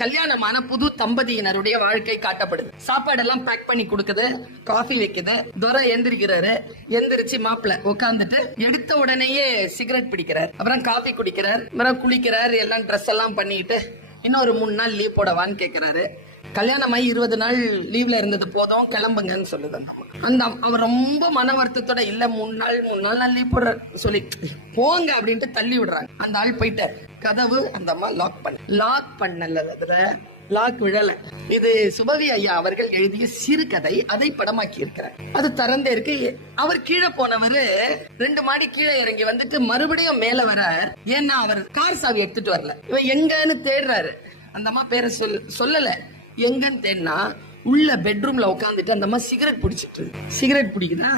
கல்யாணமான புது தம்பதியினருடைய வாழ்க்கை காட்டப்படுது. சாப்பாடு எல்லாம் பேக் பண்ணி கொடுக்குது, காஃபி வைக்குது. துரை எந்திரிக்கிறாரு. எந்திரிச்சு மாப்பிள்ள உட்காந்துட்டு எடுத்த உடனேயே சிகரெட் பிடிக்கிறார், அப்புறம் காஃபி குடிக்கிறார், அப்புறம் குளிக்கிறார், எல்லாம் ட்ரெஸ் எல்லாம் பண்ணிட்டு இன்னொரு 3 நாள் லீவ் போடவான்னு கேட்கிறாரு. கல்யாணமாயி 20 நாள் லீவ்ல இருந்தது போதும், கிளம்புங்கன்னு சொல்லுது அந்த அவர் ரொம்ப மன வருத்தத்தோட இல்ல 3 நாள் நான் லீவ் போடுற சொல்லி போங்க அப்படின்ட்டு தள்ளி விடுறாங்க. அந்த ஆள் போயிட்டார். கதவு அந்த அம்மா லாக் பண்ணல, அதுல லாக் விழல. இது சுபவி ஐயா அவர்கள் எழுதிய சிறுகதை, அதை படமாக்கி இருக்கிறார். அது திறந்தே இருக்கு. அவர் கீழே போனவரு 2 மாடி கீழே இறங்கி வந்துட்டு மறுபடியும் மேல வர, ஏன்னா அவர் கார் சாவி எடுத்துட்டு வரல. இவன் எங்கன்னு தேடுறாரு. அந்த அம்மா பேரை சொல்லல. எங்கன்னு தேடினா உள்ள பெட்ரூம்ல உட்காந்துட்டு அந்த அம்மா சிகரெட் பிடிக்குதா?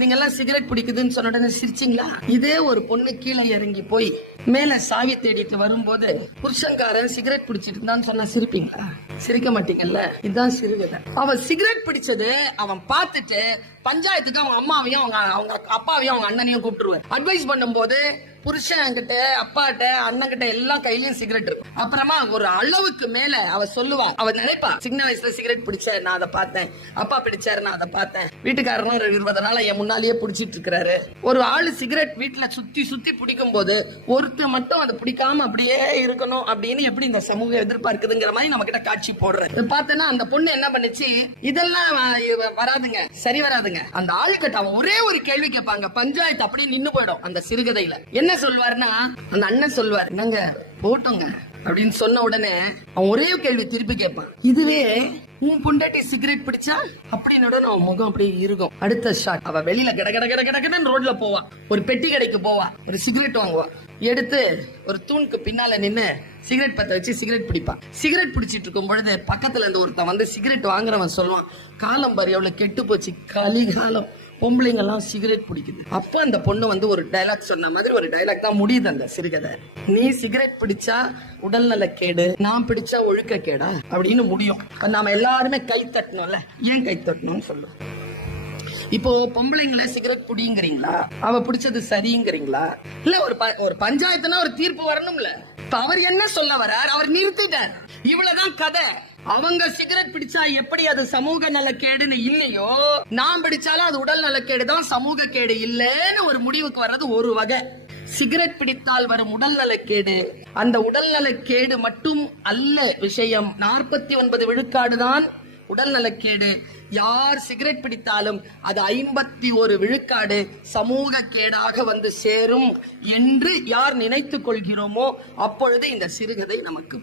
நீங்க எல்லாம் சிகரெட் பிடிக்குதுன்னு சொன்ன உடனே சிரிச்சிங்களா? இதே ஒரு பொண்ணு கீழே இறங்கி போய் மேல சாவி தேடிட்டு வரும்போது புருஷங்காரன் சிகரெட் பிடிச்சிட்டு இருந்தான்னு சொன்னா சிரிப்பீங்களா? சிரிக்க மாட்டீங்கல்ல. இதுதான் சிறுகதை. அவன் சிகரெட் பிடிச்சது அவன் பார்த்துட்டு பஞ்சாயத்துக்கு அவங்க அம்மாவையும் அவங்க அப்பாவையும் அவங்க அண்ணனையும் கூப்பிட்டுருவார். அட்வைஸ் பண்ணும் போது புருஷன் கிட்ட, அப்பாட்ட, அண்ணன் கிட்ட எல்லாம் கையிலயும் சிகரெட் இருக்கும். அப்புறமா ஒரு அளவுக்கு மேல அவ சொல்லுவா, அவ நினைப்பா, சின்ன வயசுல சிகரெட் பிடிச்ச நான் அதை பார்த்தேன், அப்பா பிடிச்சாரு நான் அதை பார்த்தேன், வீட்டுக்காரனும் 20 நாளா என் முன்னாலேயே பிடிச்சிட்டு இருக்கிறாரு. ஒரு ஆளு சிகரெட் வீட்டுல சுத்தி பிடிக்கும் போது ஒருத்தர் மட்டும் அதை பிடிக்காம அப்படியே இருக்கணும் அப்படின்னு எப்படி இந்த சமூகம் எதிர்பார்க்குதுங்கிற மாதிரி நம்ம கிட்ட காட்சி போடுறது பார்த்தேன்னா, அந்த பொண்ணு என்ன பண்ணுச்சு, இதெல்லாம் வராதுங்க, சரி வராதுங்க. அந்த ஆளுக்கிட்ட அவன் ஒரே ஒரு கேள்வி கேட்பாங்க, பஞ்சாயத்து அப்படியே நின்னு போயிடும். அந்த சிறுகதையில என்ன சொல்வாருன்னா, அந்த அண்ணன் சொல்வார், என்னங்க போட்டோங்க அப்படின்னு சொன்ன உடனே அவன் ஒரே கேள்வி திருப்பி கேட்பான், இதுவே உன் பொண்டாட்டி சிகரெட் பிடிச்சா அப்படின்னு அவன் முகம் அப்படியே இருக்கும். அடுத்த ஷாட், அவ வெளியில கடன்னு ரோட்ல போவா, ஒரு பெட்டி கடைக்கு போவா, ஒரு சிகரெட் வாங்குவா, எடுத்து ஒரு தூணுக்கு பின்னால நின்னு சிகரெட் பத்த வச்சு சிகரெட் பிடிப்பான். சிகரெட் பிடிச்சிட்டு இருக்கும் பொழுது பக்கத்துல இருந்து ஒருத்தன் வந்து சிகரெட் வாங்குறவன் சொல்லுவான், காலம் பாரு எவ்வளவு கெட்டு போச்சு, கலிகாலம், பொம்பளைங்க எல்லாம் சிகரெட் பிடிக்குது. அப்ப அந்த பொண்ணு வந்து ஒரு டைலாக் சொன்ன மாதிரி ஒரு டைலாக் தான் முடியுது அந்த சிறுகதை. நீ சிகரெட் பிடிச்சா உடல்நல கேடு, நான் பிடிச்சா ஒழுக்க கேடா அப்படின்னு முடியும். நாம எல்லாருமே கை தட்டணும்ல, ஏன் கை தட்டணும்னு சொல்றோம். இப்போ பொம்பளைங்களை சிகரெட் பிடிங்கிறீங்களா, அவ பிடிச்சது சரிங்கிறீங்களா? இல்ல ஒரு பஞ்சாயத்துனா ஒரு தீர்ப்பு வரணும்ல. இப்ப அவர் என்ன சொல்ல வர்றார், அவர் நிறுத்திட்டார். இவ்வளவுதான் கதை. அவங்க சிகரெட் பிடிச்சா எப்படி அது சமூக நலக்கேடுன்னு இல்லையோ, நான் பிடிச்சாலும் அது உடல் நலக்கேடுதான், சமூக கேடு இல்லைன்னு ஒரு முடிவுக்கு வர்றது ஒரு வகை. சிகரெட் பிடித்தால் வரும் உடல் நலக்கேடு, அந்த உடல் நலக்கேடு மட்டும் அல்ல விஷயம். 49 விழுக்காடு தான் உடல் நலக்கேடு. யார் சிகரெட் பிடித்தாலும் அது 51 விழுக்காடு சமூக கேடாக வந்து சேரும் என்று யார் நினைத்துக் கொள்கிறோமோ அப்பொழுது இந்த சிறுகதை நமக்கு